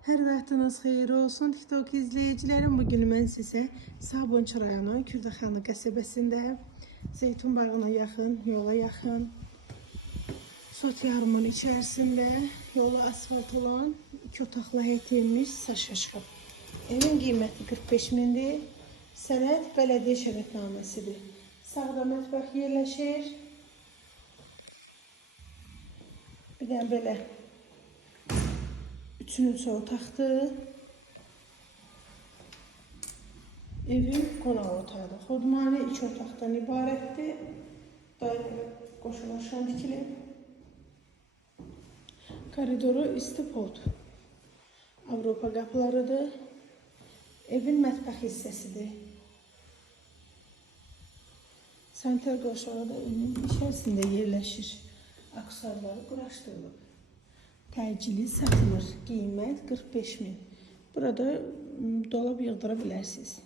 Hər vaxtınız xeyir olsun TikTok izləyicilərim. Bugün mən sizə Sabunçu rayonu Kürdəxanlı qəsəbəsində Zeytun bağına yaxın, yola yaxın, Sot yarımın içərisində yola asfalt olan 2 otaqlı həyətiymiş Saşaşqa. Evin qiyməti 45 mindir. Sənəd bələdiyyə şərəfnaməsidir. Sağda mətbəx yerləşir. Bir də belə üçüncü otaqdır. Evin qonaq otağıdır. Xodmani 2 otaqdan ibarətdir. Dairə qoşulaşan tikili. Koridoru istipod. Avropa qapılarıdır. Evin mətbəx hissəsidir. Sanitar qovşağı da evin içərisində yerləşir. Aksesuarları quraşdırılıb. Təcili satılır. Qiymət 45 min. Burada dolab yığdıra bilərsiniz.